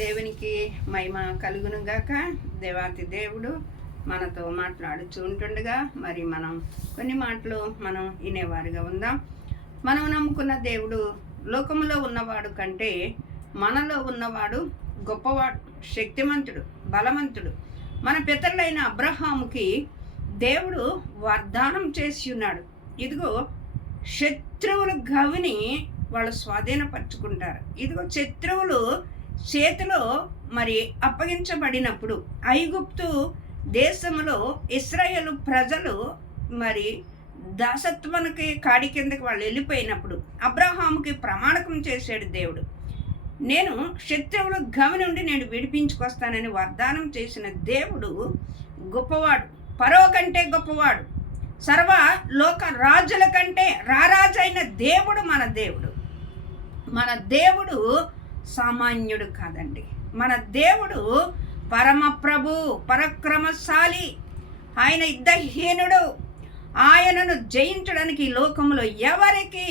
దేవునికి మహిమ కలుగునుగాక. దేవాతి దేవుడు మనతో మాట్లాడుచూ ఉంటుండగా మరి మనం కొన్ని మాటలు మనం వినేవారుగా ఉందాం. మనం నమ్ముకున్న దేవుడు లోకములో ఉన్నవాడు కంటే మనలో ఉన్నవాడు గొప్పవాడు, శక్తిమంతుడు, బలవంతుడు. మన పితరులైన అబ్రహాముకి దేవుడు వాగ్దానం చేసి ఉన్నాడు. ఇదిగో శత్రువుల గవిని వాళ్ళు స్వాధీనపరుచుకుంటారు. ఇదిగో శత్రువులు చేతిలో మరి అప్పగించబడినప్పుడు ఐగుప్తు దేశంలో ఇశ్రాయేలు ప్రజలు మరి దాసత్వానికి కాడి కిందకి వాళ్ళు వెళ్ళిపోయినప్పుడు అబ్రహాముకి ప్రమాణకం చేశాడు దేవుడు. నేను శత్రువుల గవి నుండి నేను విడిపించుకొస్తానని వాగ్దానం చేసిన దేవుడు గొప్పవాడు, ఫరో కంటే గొప్పవాడు, సర్వ లోక రాజుల కంటే రారాజైన దేవుడు మన దేవుడు. మన దేవుడు సామాన్యుడు కాదండి. మన దేవుడు పరమప్రభు, పరక్రమశాలి, ఆయన యుద్ధహీనుడు. ఆయనను జయించడానికి ఈ లోకంలో ఎవరికి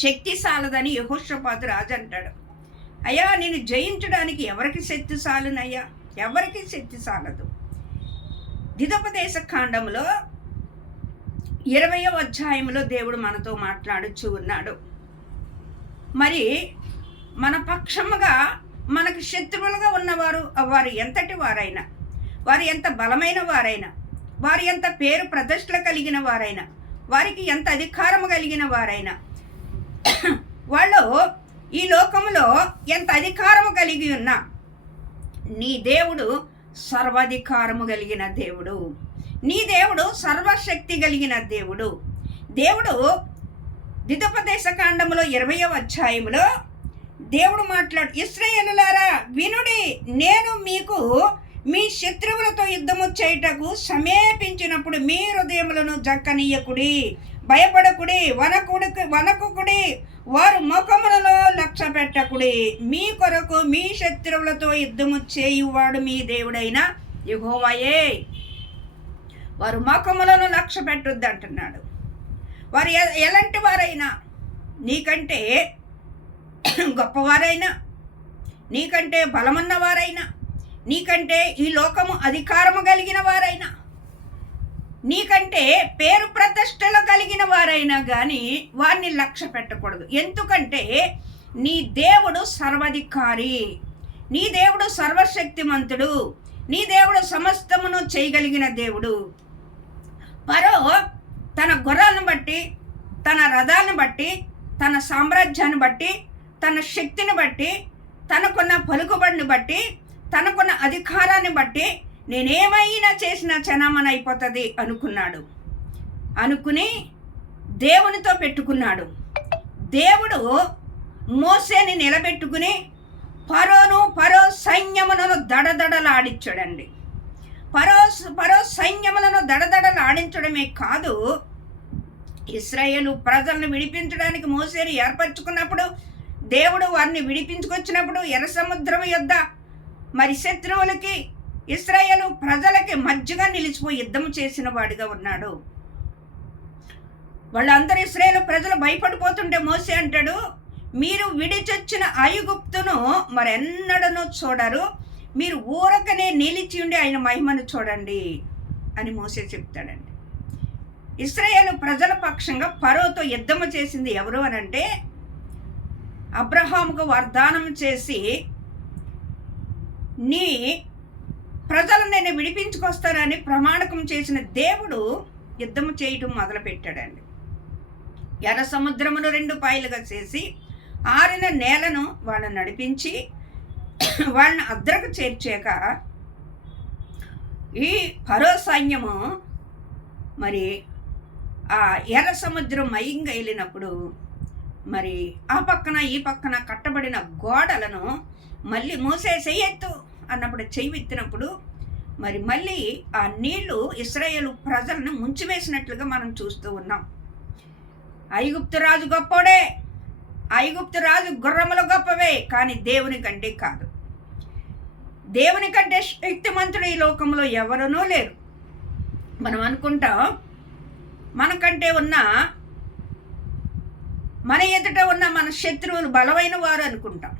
శక్తి సాలదని యెహోషాపాతు రాజు అంటాడు. అయ్యా, నేను జయించడానికి ఎవరికి శక్తి సాలునయ్యా? ఎవరికి శక్తి సాలదు. ద్వితోపదేశ కాండంలో 20వ అధ్యాయంలో దేవుడు మనతో మాట్లాడుచూ ఉన్నాడు. మరి మన పక్షముగా మనకు శత్రువులుగా ఉన్నవారు వారు ఎంతటి వారైనా, వారు ఎంత బలమైన వారైనా, వారు ఎంత పేరు ప్రతిష్టలు కలిగిన వారైనా, వారికి ఎంత అధికారము కలిగిన వారైనా, వాళ్ళు ఈ లోకములో ఎంత అధికారము కలిగి ఉన్నా నీ దేవుడు సర్వాధికారము కలిగిన దేవుడు. నీ దేవుడు సర్వశక్తి కలిగిన దేవుడు. దేవుడు ద్వితోపదేశ కాండములో 20వ అధ్యాయములో దేవుడు ఇశ్రాయేలులారా వినుడి, నేను మీకు మీ శత్రువులతో యుద్ధము చేయుటకు సమీపించినప్పుడు మీ హృదయములను జక్కనీయకుడి, భయపడకుడి, వనకుకుడి, వారు ముఖములలో లక్ష్య పెట్టకుడి. మీ కొరకు మీ శత్రువులతో యుద్ధము చేయువాడు మీ దేవుడైన యెహోవాయే. వారు ముఖములను లక్ష్య పెట్టొద్దు అంటున్నాడు. వారు ఎలాంటి వారైనా, నీకంటే గొప్పవారైనా, నీకంటే బలమున్నవారైనా, నీకంటే ఈ లోకము అధికారము కలిగిన వారైనా, నీకంటే పేరు ప్రతిష్టలు కలిగిన వారైనా కానీ వారిని లక్ష్య పెట్టకూడదు. ఎందుకంటే నీ దేవుడు సర్వాధికారి, నీ దేవుడు సర్వశక్తిమంతుడు, నీ దేవుడు సమస్తమును చేయగలిగిన దేవుడు. ఫరో తన గుర్రాలను బట్టి, తన రథాలను బట్టి, తన సామ్రాజ్యాన్ని బట్టి, తన శక్తిని బట్టి, తనకున్న పలుకుబడిని బట్టి, తనకున్న అధికారాన్ని బట్టి నేనేమైనా చేసినా చనామన అయిపోతుంది అనుకుని దేవునితో పెట్టుకున్నాడు. దేవుడు మోసేని నిలబెట్టుకుని ఫరో సైన్యములను దడదడలాడించాడండి. ఫరో సైన్యములను దడదడలాడించడమే కాదు, ఇశ్రాయేలు ప్రజలను విడిపించడానికి మోసేని ఏర్పరచుకున్నప్పుడు, దేవుడు వారిని విడిపించుకొచ్చినప్పుడు ఎర్ర సముద్రం యొద్ద మరి శత్రువులకి ఇశ్రాయేలు ప్రజలకి మధ్యగా నిలిచిపోయి యుద్ధం చేసిన వాడిగా ఉన్నాడు. వాళ్ళందరూ ఇశ్రాయేలు ప్రజలు భయపడిపోతుంటే మోసే అంటాడు, మీరు విడిచొచ్చిన ఐగుప్తును మరెన్నడనూ చూడరు, మీరు ఊరకనే నిలిచి ఉండి ఆయన మహిమను చూడండి అని మోసే చెప్తాడండి. ఇశ్రాయేలు ప్రజల పక్షంగా ఫరోతో యుద్ధము చేసింది ఎవరు అనంటే, అబ్రహాముకు వాగ్దానం చేసి నీ ప్రజలు నేను విడిపించుకొస్తానని ప్రమాణకం చేసిన దేవుడు యుద్ధము చేయటం మొదలుపెట్టాడండి. ఎర్ర సముద్రమును 2 పాయలుగా చేసి ఆరిన నేలను వాళ్ళని నడిపించి వాళ్ళని అద్రకు చేర్చాక ఈ ఫరో సైన్యము మరి ఆ ఎర్ర సముద్రం మయంగా వెళ్ళినప్పుడు మరి ఆ పక్కన ఈ పక్కన కట్టబడిన గోడలను మళ్ళీ మూసే చెయ్యెత్తు అన్నప్పుడు చెయ్యి ఎత్తినప్పుడు మరి మళ్ళీ ఆ నీళ్లు ఇశ్రాయేలు ప్రజలను ముంచివేసినట్లుగా మనం చూస్తూ ఉన్నాం. ఐగుప్తు రాజు గొప్పోడే, ఐగుప్తు రాజు గుర్రములు గొప్పవే, కానీ దేవుని కంటే కాదు. దేవుని కంటే శక్తిమంతుడు ఈ లోకంలో ఎవరునూ లేరు. మనం అనుకుంటాం మనకంటే ఉన్న మన ఎదుట ఉన్న మన శత్రువులు బలమైన వారు అనుకుంటాం.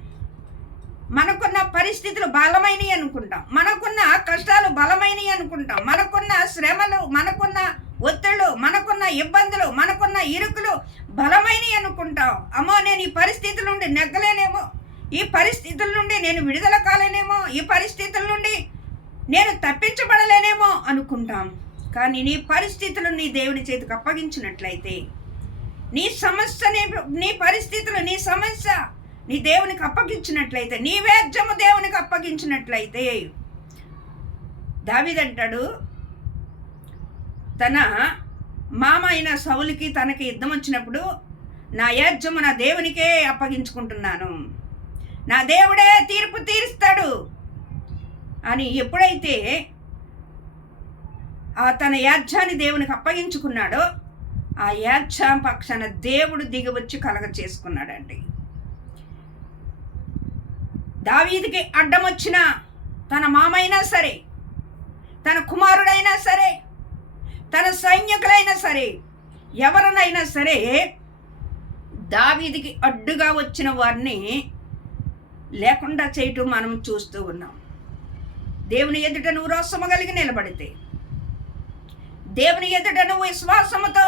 మనకున్న పరిస్థితులు బలమైనవి అనుకుంటాం, మనకున్న కష్టాలు బలమైనవి అనుకుంటాం, మనకున్న శ్రమలు, మనకున్న ఒత్తిళ్ళు, మనకున్న ఇబ్బందులు, మనకున్న ఇరుకులు బలమైనవి అనుకుంటాం. అమ్మో, నేను ఈ పరిస్థితుల నుండి నెగ్గలేనేమో, ఈ పరిస్థితుల నుండి నేను విడుదల కాలేనేమో, ఈ పరిస్థితుల నుండి నేను తప్పించబడలేనేమో అనుకుంటాం. కానీ నీ పరిస్థితులు నీ దేవుని చేతికి అప్పగించినట్లయితే, నీ సమస్యని, నీ పరిస్థితులు, నీ సమస్య నీ దేవునికి అప్పగించినట్లయితే, నీ వేద్యము దేవునికి అప్పగించినట్లయితే, దావీదంటాడు తన మామ అయిన సౌలుకి తనకి యుద్ధం వచ్చినప్పుడు, నా యాజ్యము నా దేవునికే అప్పగించుకుంటున్నాను, నా దేవుడే తీర్పు తీరుస్తాడు అని ఎప్పుడైతే తన యాజ్యాన్ని దేవునికి అప్పగించుకున్నాడో, ఆ యాజ్యం పక్షాన దేవుడు దిగివచ్చి కలగ చేసుకున్నాడండి. దావీదుకి అడ్డం వచ్చిన తన మామైనా సరే, తన కుమారుడైనా సరే, తన సైనికులైనా సరే, ఎవరినైనా సరే, దావీదుకి అడ్డుగా వచ్చిన వారిని లేకుండా చేయటం మనం చూస్తూ ఉన్నాం. దేవుని ఎదుట నువ్వు రోషము కలిగి నిలబడితే, దేవుని ఎదుట నువ్వు విశ్వాసముతో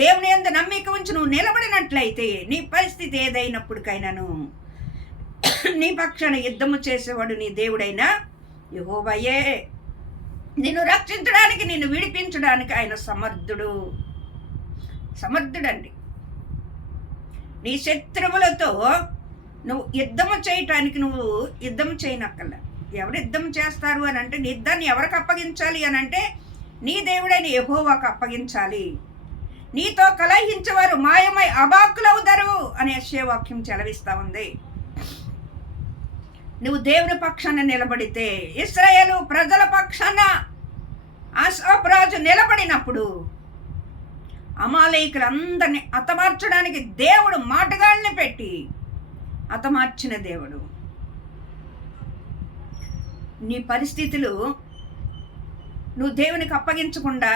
దేవుని యందు నమ్మిక ఉంచి నువ్వు నిలబడినట్లయితే, నీ పరిస్థితి ఏదైనప్పటికైనాను నీ పక్షాన యుద్ధము చేసేవాడు నీ దేవుడైనా యెహోవాయే. నిన్ను రక్షించడానికి, నిన్ను విడిపించడానికి ఆయన సమర్థుడండి. నీ శత్రువులతో నువ్వు యుద్ధము చేయటానికి నువ్వు యుద్ధం చేయనక్కర్లా. ఎవరు యుద్ధం చేస్తారు అని అంటే, నీ యుద్ధాన్ని ఎవరికి అప్పగించాలి అని అంటే, నీ దేవుడైన యెహోవాకు అప్పగించాలి. నీతో కలహించేవారు మాయమై అబాకులవుతారు అనే యెషయా వాక్యం చెలవిస్తూ ఉంది. నువ్వు దేవుని పక్షాన నిలబడితే, ఇశ్రాయేలు ప్రజల పక్షాన ఆసాపు రాజు నిలబడినప్పుడు అమాలేకులందరినీ హతమార్చడానికి దేవుడు మాటగాళ్ళని పెట్టి హతమార్చిన దేవుడు. నీ పరిస్థితులు నువ్వు దేవునికి అప్పగించకుండా,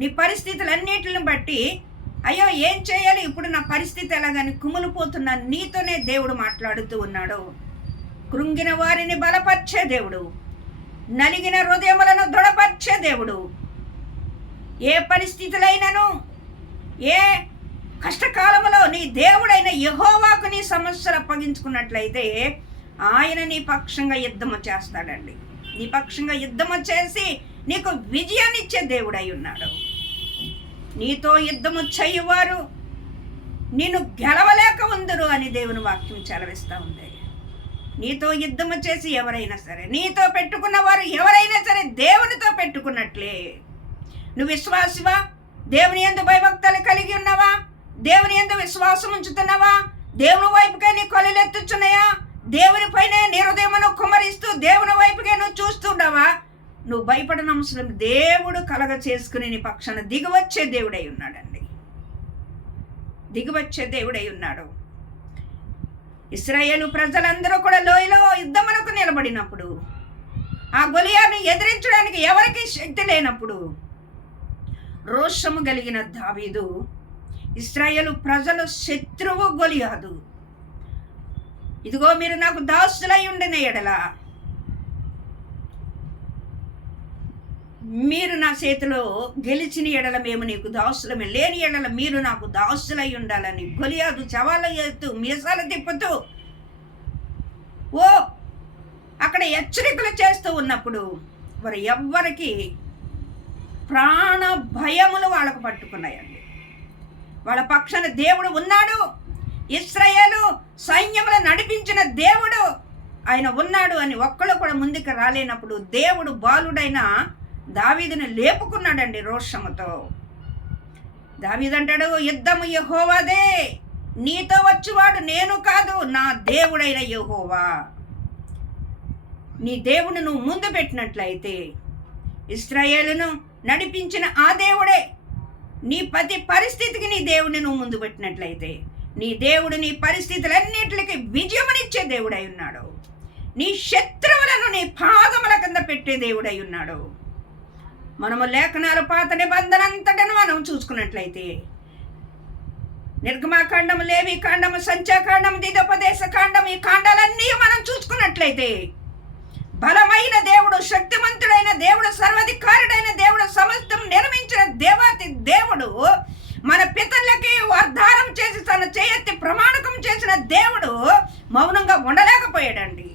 నీ పరిస్థితులన్నిటిని బట్టి అయ్యో ఏం చేయాలి ఇప్పుడు, నా పరిస్థితి ఎలాగని కుమిలిపోతున్నా నీతోనే దేవుడు మాట్లాడుతూ ఉన్నాడు. కృంగిన వారిని బలపరిచే దేవుడు, నలిగిన హృదయములను దృఢపరిచే దేవుడు. ఏ పరిస్థితులైనను, ఏ కష్టకాలంలో నీ దేవుడైన యెహోవాకు నీ సమస్యలు అప్పగించుకున్నట్లయితే ఆయన నీ పక్షంగా యుద్ధము చేస్తాడండి. నీ పక్షంగా యుద్ధము చేసి నీకు విజయాన్ని ఇచ్చే దేవుడై ఉన్నాడు. నీతో యుద్ధము చేయువారు నిన్ను గెలవలేక ఉందరు అని దేవుని వాక్యం చెలవిస్తూ ఉంది. నీతో యుద్ధము చేసి ఎవరైనా సరే, నీతో పెట్టుకున్న వారు ఎవరైనా సరే దేవునితో పెట్టుకున్నట్లే. నువ్వు విశ్వాసివా? దేవుని యందు భయభక్తులు కలిగి ఉన్నావా? దేవుని యందు విశ్వాసం ఉంచుతున్నావా? దేవుని వైపుకే నీ కళ్ళెత్తుచున్నాయా? దేవునిపైనే నీ హృదయమును కుమ్మరిస్తూ దేవుని వైపుకే నువ్వు చూస్తుండవా? నువ్వు భయపడిన అవసరం, దేవుడు కలగ చేసుకుని నీ పక్షాన దిగివచ్చే దేవుడై ఉన్నాడండి. దిగివచ్చే దేవుడై ఉన్నాడు. ఇశ్రాయేలు ప్రజలందరూ కూడా లోయలో యుద్ధమునకు నిలబడినప్పుడు, ఆ గొలియాను ఎదిరించడానికి ఎవరికి శక్తి లేనప్పుడు, రోషము కలిగిన దావీదు, ఇశ్రాయేలు ప్రజలు శత్రువు గొలియాదు, ఇదిగో మీరు నాకు దాసులై ఉండిన ఎడల, మీరు నా చేతిలో గెలిచిన ఎడల మేము నీకు దాసులమే, లేని ఎడల మీరు నాకు దాసులై ఉండాలని గొలియాదు చవాల ఎత్తు మీసాలు తిప్పుతూ అక్కడ హెచ్చరికలు చేస్తూ ఉన్నప్పుడు వారు ఎవ్వరికి ప్రాణ భయములు వాళ్ళకు పట్టుకున్నాయండి. వాళ్ళ పక్షాన దేవుడు ఉన్నాడు. ఇశ్రాయేలు సైన్యములు నడిపించిన దేవుడు ఆయన ఉన్నాడు అని ఒక్కళ్ళు కూడా ముందుకు రాలేనప్పుడు దేవుడు బాలుడైన దావీదుని లేపుకున్నాడండి రోషముతో. దావీదు అంటాడు, యుద్ధము యెహోవాదే, నీతో వచ్చేవాడు నేను కాదు, నా దేవుడైన యెహోవా. నీ దేవుని నువ్వు ముందు పెట్టినట్లయితే, ఇశ్రాయేలును నడిపించిన ఆ దేవుడే నీ ప్రతి పరిస్థితికి నీ దేవుడిని నువ్వు ముందు పెట్టినట్లయితే, నీ దేవుడు నీ పరిస్థితులన్నిటికి విజయమునిచ్చే దేవుడై ఉన్నాడు. నీ శత్రువులను నీ పాదముల కింద పెట్టే దేవుడై ఉన్నాడు. మనము లేఖనాలు పాత నిబంధన అంతటను మనం చూసుకున్నట్లయితే, నిర్గమాకాండము, లేవి కాండము, సంఖ్యాకాండము, ద్వితోపదేశ కాండము, ఈ కాండాలన్నీ మనం చూసుకున్నట్లయితే చూసినట్లయితే బలమైన దేవుడు, శక్తివంతుడైన దేవుడు, సర్వాధికారుడైన దేవుడు, సమస్తం నిర్మించిన దేవాతి దేవుడు, మన పితరులకి వాగ్దానం చేసి తన చేయెత్తి ప్రమాణకం చేసిన దేవుడు మౌనంగా ఉండలేకపోయాడండి.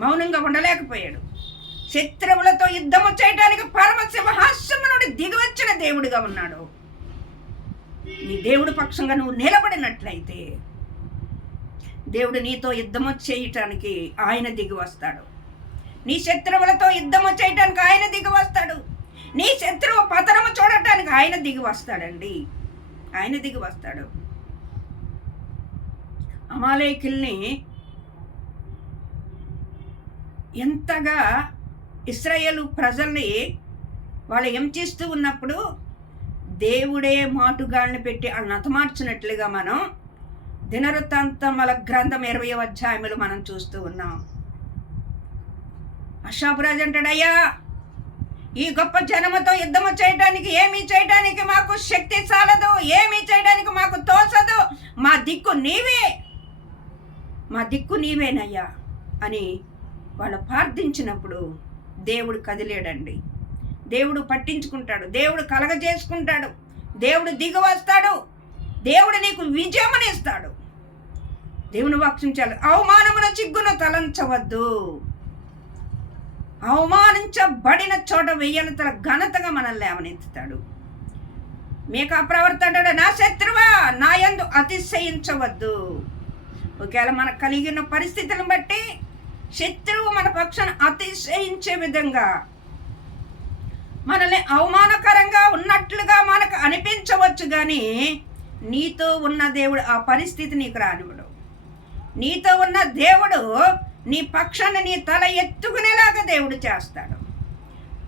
మౌనంగా ఉండలేకపోయాడు. శత్రువులతో యుద్ధము చేయడానికి పరమసింహాసనం నుండి దిగివచ్చిన దేవుడిగా ఉన్నాడు. నీ దేవుడు పక్షంగా నువ్వు నిలబడినట్లయితే దేవుడు నీతో యుద్ధము చేయటానికి ఆయన దిగి వస్తాడు. నీ శత్రువులతో యుద్ధము చేయటానికి ఆయన దిగి వస్తాడు. నీ శత్రువు పతనము చూడటానికి ఆయన దిగి వస్తాడండి. ఆయన దిగి వస్తాడు. అమాలేకుల్ని ఎంతగా ఇశ్రాయేలు ప్రజల్ని వాళ్ళు హింసిస్తూ ఉన్నప్పుడు దేవుడే మాటుగాళ్ళని పెట్టి వాళ్ళని హతమార్చినట్లుగా మనం దినవృత్తాంతముల గ్రంథం 20వ అధ్యాయములు మనం చూస్తూ ఉన్నాం. అషాపురాజు అంటాడయ్యా, ఈ గొప్ప జనముతో యుద్ధము చేయడానికి ఏమీ చేయడానికి మాకు శక్తి చాలదు, ఏమీ చేయడానికి మాకు తోచదు, మా దిక్కు నీవే, మా దిక్కు నీవేనయ్యా అని వాళ్ళు ప్రార్థించినప్పుడు దేవుడు కదిలేడండి. దేవుడు పట్టించుకుంటాడు. దేవుడు కలగజేసుకుంటాడు. దేవుడు దిగి వస్తాడు. దేవుడు నీకు విజయమనిస్తాడు. దేవుని వాక్యం చాలు. అవమానమున చిగ్గును తలంచవద్దు. అవమానించబడిన చోట వెయ్యనంతల ఘనతగా మనల్ని లేవనెత్తుతాడు. మీకా ప్రవర్త అంటాడు, నా శత్రువా నా యందు అతిశయించవద్దు. ఒకవేళ మనకు కలిగిన పరిస్థితులను బట్టి శత్రువు మన పక్షాన అతిశయించే విధంగా మనల్ని అవమానకరంగా ఉన్నట్లుగా మనకు అనిపించవచ్చు, కానీ నీతో ఉన్న దేవుడు ఆ పరిస్థితి నీకు రానివ్వడు. నీతో ఉన్న దేవుడు నీ పక్షాన్ని నీ తల ఎత్తుకునేలాగా దేవుడు చేస్తాడు.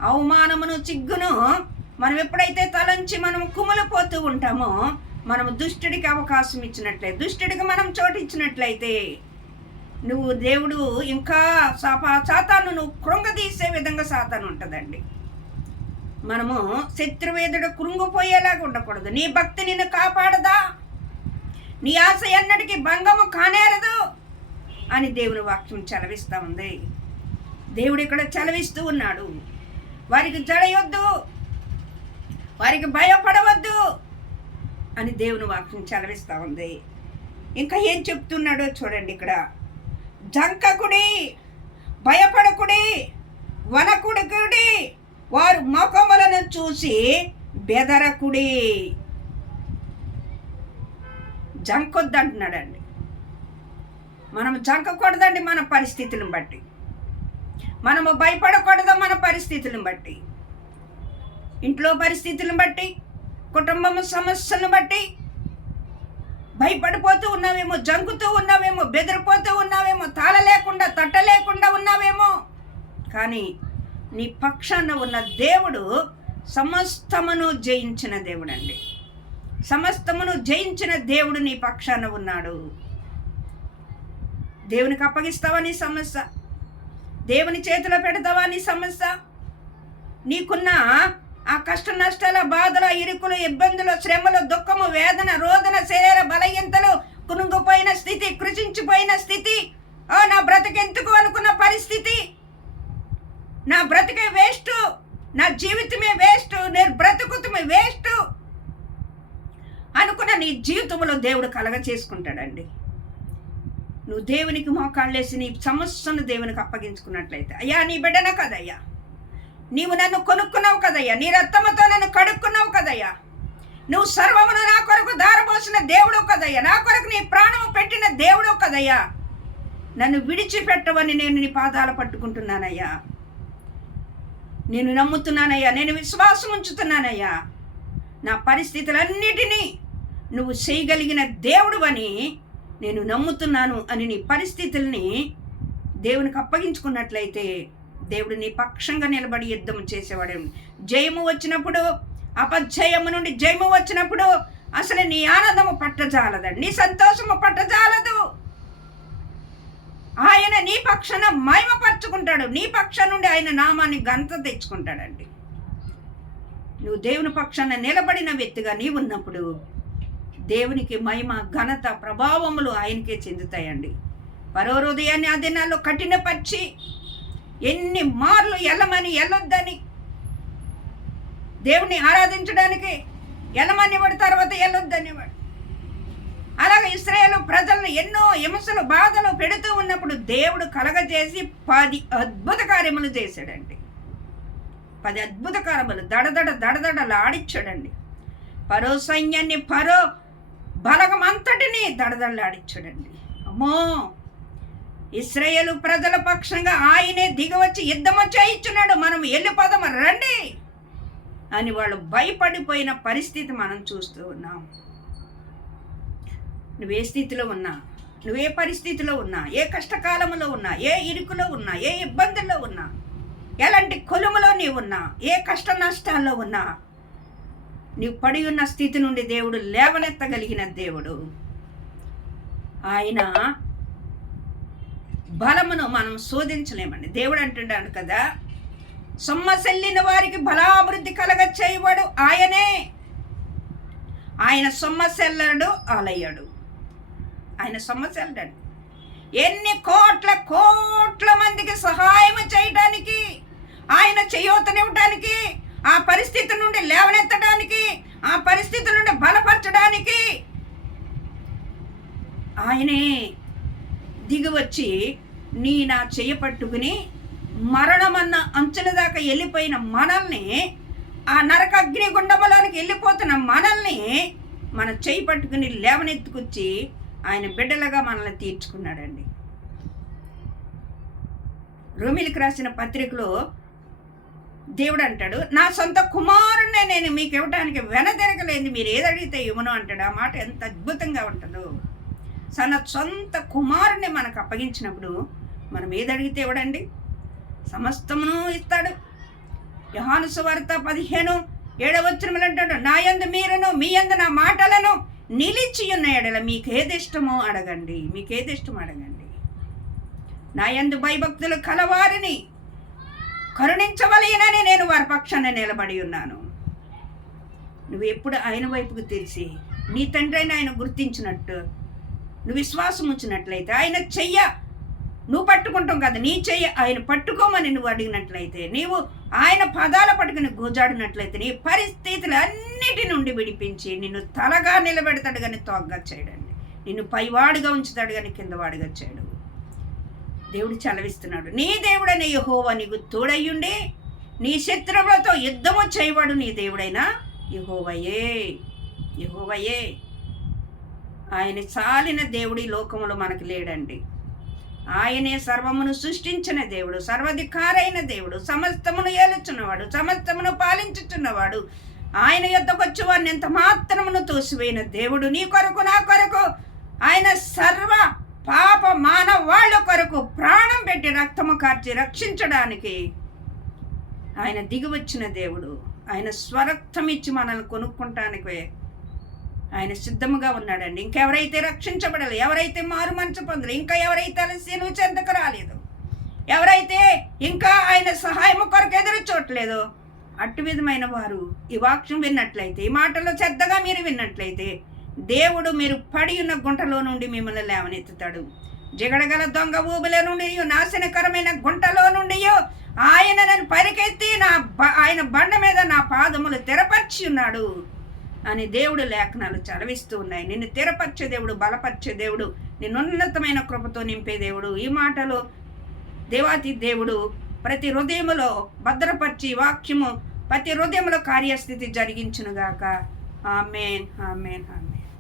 అవమానమును చిగ్గును మనం ఎప్పుడైతే తలంచి మనం కుమిలిపోతూ ఉంటామో మనం దుష్టుడికి అవకాశం ఇచ్చినట్లయితే, దుష్టుడికి మనం చోటు ఇచ్చినట్లయితే నువ్వు దేవుడు ఇంకా సాతాను నువ్వు కృంగదీసే విధంగా సాతాను ఉంటుందండి. మనము శత్రువేదుడు కృంగిపోయేలాగా ఉండకూడదు. నీ భక్తి నిన్ను కాపాడదా, నీ ఆశ ఎన్నటికీ భంగము కానేరదు అని దేవుని వాక్యం చలవిస్తూ ఉంది. దేవుడు ఇక్కడ చలవిస్తూ ఉన్నాడు. వారికి జడయొద్దు, వారికి భయపడవద్దు అని దేవుని వాక్యం చలవిస్తూ ఉంది. ఇంకా ఏం చెప్తున్నాడో చూడండి. ఇక్కడ జంకకుడి, భయపడకుడి, వనకుడికుడి, వారు ముఖములను చూసి బెదరకుడి. జంకొద్దు అంటున్నాడండి. మనం జంకకూడదండి. మన పరిస్థితులను బట్టి మనము భయపడకూడదు. మన పరిస్థితులను బట్టి, ఇంట్లో పరిస్థితులను బట్టి, కుటుంబం సమస్యలను బట్టి భయపడిపోతూ ఉన్నావేమో, జంకుతూ ఉన్నావేమో, బెదిరిపోతూ ఉన్నావేమో, తాళలేకుండా తట్టలేకుండా ఉన్నావేమో, కానీ నీ పక్షాన ఉన్న దేవుడు సమస్తమును జయించిన దేవుడు అండి. సమస్తమును జయించిన దేవుడు నీ పక్షాన ఉన్నాడు. దేవునికి అప్పగిస్తావా నీ సమస్య? దేవుని చేతిలో పెడతావా నీ సమస్య? నీకున్న ఆ కష్ట నష్టాల, బాధల, ఇరుకులు, ఇబ్బందులు, శ్రమలు, దుఃఖము, వేదన, రోదన, శరీర బలహీనతలు, కునుంగిపోయిన స్థితి, కృషించిపోయిన స్థితి, నా బ్రతికెందుకు అనుకున్న పరిస్థితి, నా బ్రతికే వేస్ట్, నా జీవితమే వేస్ట్, నేను బ్రతుకుతమే వేస్ట్ అనుకున్న నీ జీవితంలో దేవుడు కలగ చేసుకుంటాడండి. నువ్వు దేవునికి మోకాళ్ళేసి నీ సమస్యను దేవునికి అప్పగించుకున్నట్లయితే, అయ్యా నీ బిడ్డన కదయ్యా, నీవు నన్ను కొనుక్కున్నావు కదయ్యా, నీ రక్తముతో నన్ను కడుక్కున్నావు కదయ్యా, నువ్వు సర్వమును నా కొరకు దారబోసిన దేవుడు కదయ్యా, నా కొరకు నీ ప్రాణము పెట్టిన దేవుడు కదయ్యా, నన్ను విడిచిపెట్టవని నేను నీ పాదాలు పట్టుకుంటున్నానయ్యా, నేను నమ్ముతున్నానయ్యా, నేను విశ్వాసం ఉంచుతున్నానయ్యా, నా పరిస్థితులన్నిటినీ నువ్వు చేయగలిగిన దేవుడు అని నేను నమ్ముతున్నాను అని నీ పరిస్థితుల్ని దేవునికి అప్పగించుకున్నట్లయితే దేవుడు నీ పక్షంగా నిలబడి యుద్ధం చేసేవాడు. జయము వచ్చినప్పుడు, అపజయము నుండి జయము వచ్చినప్పుడు అసలు నీ ఆనందము పట్టజాలదండి, నీ సంతోషము పట్టజాలదు. ఆయన నీ పక్షాన మహిమపరుచుకుంటాడు, నీ పక్షం నుండి ఆయన నామాన్ని ఘనత తెచ్చుకుంటాడండి. నువ్వు దేవుని పక్షాన నిలబడిన వ్యక్తిగా నీవు ఉన్నప్పుడు దేవునికి మహిమ, ఘనత, ప్రభావములు ఆయనకే చెందుతాయండి. ఫరో హృదయాన్ని ఆ దినాల్లో కఠినపరిచి ఎన్ని మార్లు వెళ్ళొద్దని, దేవుణ్ణి ఆరాధించడానికి వెళ్ళమనేవాడు, తర్వాత వెళ్ళొద్దనేవాడు. అలాగే ఇశ్రాయేలు ప్రజలను ఎన్నో హింసలు బాధలు పెడుతూ ఉన్నప్పుడు దేవుడు కలగజేసి 10 అద్భుత కార్యములు చేశాడండి. 10 అద్భుత కార్యములు దడదడలు ఆడిచ్చాడండి. ఫరో సైన్యాన్ని, ఫరో బలగం అంతటిని దడదడలాడిచ్చాడండి. అమ్మో, ఇశ్రాయేలు ప్రజల పక్షంగా ఆయనే దిగవచ్చి యుద్ధము చేయించున్నాడు, మనం వెళ్ళిపోదాము రండి అని వాళ్ళు భయపడిపోయిన పరిస్థితి మనం చూస్తూ ఉన్నాం. నువ్వే స్థితిలో ఉన్నా, నువ్వే పరిస్థితిలో ఉన్నా, ఏ కష్టకాలంలో ఉన్నా, ఏ ఇరుకులో ఉన్నా, ఏ ఇబ్బందుల్లో ఉన్నా, ఎలాంటి కొలుములో నీవున్నా, ఏ కష్ట నష్టాల్లో ఉన్నా, నీవు పడి ఉన్న స్థితి నుండి దేవుడు లేవనెత్తగలిగిన దేవుడు. ఆయన బలమును మనం శోధించలేమండి. దేవుడు అంటున్నాడు కదా, సొమ్మసెల్లిన వారికి బలాభివృద్ధి కలగ చేయవాడు ఆయనే. ఆయన సొమ్మసెల్లడు ఆలయ్యాడు. ఆయన సొమ్మసెల్లడు. ఎన్ని కోట్ల మందికి సహాయం చేయడానికి, ఆయన చేయూతనివ్వడానికి, ఆ పరిస్థితి నుండి లేవనెత్తడానికి, ఆ పరిస్థితి నుండి బలపరచడానికి ఆయనే దిగివచ్చి నా చెయ్యి పట్టుకుని మరణమన్న అంచుల దాకా వెళ్ళిపోయిన మనల్ని, ఆ నరక అగ్నిగుండములోనికి వెళ్ళిపోతున్న మనల్ని మన చెయ్యి పట్టుకుని లేవనెత్తుకొచ్చి ఆయన బిడ్డలుగా మనల్ని తీర్చుకున్నాడండి. రోమీలకు రాసిన పత్రికలో దేవుడు అంటాడు, నా సొంత కుమారుణ్ణే నేను మీకు ఇవ్వడానికి వెనతిరగలేదు, మీరు ఏది అడిగితే ఇవ్వను అంటాడు. ఆ మాట ఎంత అద్భుతంగా ఉంటుందో. తన సొంత కుమారుణ్ణి మనకు అప్పగించినప్పుడు మనం ఏది అడిగితే ఇవ్వడండి, సమస్తమును ఇస్తాడు. యోహాను సువార్త 15:7 అంటాడు, నా యందు మీరును మీ యందు నా మాటలను నిలిచి ఉన్న ఎడల మీకు ఏది ఇష్టమో అడగండి, మీకు ఏది ఇష్టమో అడగండి. నా యందు భయభక్తులు కలవారిని కరుణించవలెనని నేను వారి పక్షాన నిలబడి ఉన్నాను. నువ్వు ఎప్పుడు ఆయన వైపుకు తెలిసి నీ తండ్రి అయిన ఆయన గుర్తించినట్టు నువ్వు విశ్వాసం ఉంచినట్లయితే, ఆయన చెయ్య నువ్వు పట్టుకుంటాం కదా, నీ చెయ్య ఆయన పట్టుకోమని నువ్వు అడిగినట్లయితే, నీవు ఆయన పదాల పట్టుకుని గోజాడినట్లయితే, నీ పరిస్థితులు అన్నిటి నుండి విడిపించి నిన్ను తలగా నిలబెడతాడు కానీ తోగ్గా చేయడండి. నిన్ను పైవాడుగా ఉంచుతాడు కానీ కిందవాడుగా చేయడు. దేవుడు చలవిస్తున్నాడు, నీ దేవుడైన యెహోవా నీకు తోడయ్యుండి నీ శత్రువులతో యుద్ధము చేయవాడు నీ దేవుడైన యెహోవాయే. యెహోవాయే. ఆయన చాలిన దేవుడి లోకములో మనకు లేడండి. ఆయనే సర్వమును సృష్టించిన దేవుడు, సర్వాధికారైన దేవుడు, సమస్తమును ఏలుచున్నవాడు, సమస్తమును పాలించుచున్నవాడు. ఆయన యొద్దకు వచ్చి వారిని ఎంత మాత్రమును తోసివేయిన దేవుడు. నీ కొరకు నా కొరకు ఆయన సర్వ పాప మానవాళ్ళ కొరకు ప్రాణం పెట్టి రక్తము కార్చి రక్షించడానికి ఆయన దిగివచ్చిన దేవుడు. ఆయన స్వరక్తం ఇచ్చి మనల్ని కొనుక్కుంటానికి ఆయన సిద్ధముగా ఉన్నాడండి. ఇంకెవరైతే రక్షించబడలేదు, ఎవరైతే మారు మనసు పొందలేదు, ఇంకా ఎవరైతే శిలువ చెంతకు రాలేదు, ఎవరైతే ఇంకా ఆయన సహాయం కొరకు ఎదురు చూడలేదు, అటు విధమైన వారు ఈ వాక్యం విన్నట్లయితే, ఈ మాటలో శ్రద్ధగా మీరు విన్నట్లయితే, దేవుడు మీరు పడి ఉన్న గుంటలో నుండి మిమ్మల్ని లేవనెత్తుతాడు. జిగడగల దొంగ ఊబిలో నుండి, నాశనకరమైన గుంటలో నుండి ఆయన నన్ను పరికెత్తి ఆయన బండ మీద నా పాదములు స్థిరపరిచి ఉన్నాడు అని దేవుడు లేఖనాలు చలవిస్తూ ఉన్నాయి. నిన్ను స్థిరపరిచే దేవుడు, బలపరిచే దేవుడు, నిన్ను ఉన్నతమైన కృపతో నింపే దేవుడు. ఈ మాటలు దేవాతి దేవుడు ప్రతి హృదయములో భద్రపరిచి వాక్యము ప్రతి హృదయములో కార్యస్థితి జరిగించునుగాక. ఆమేన్, ఆమేన్, ఆమేన్.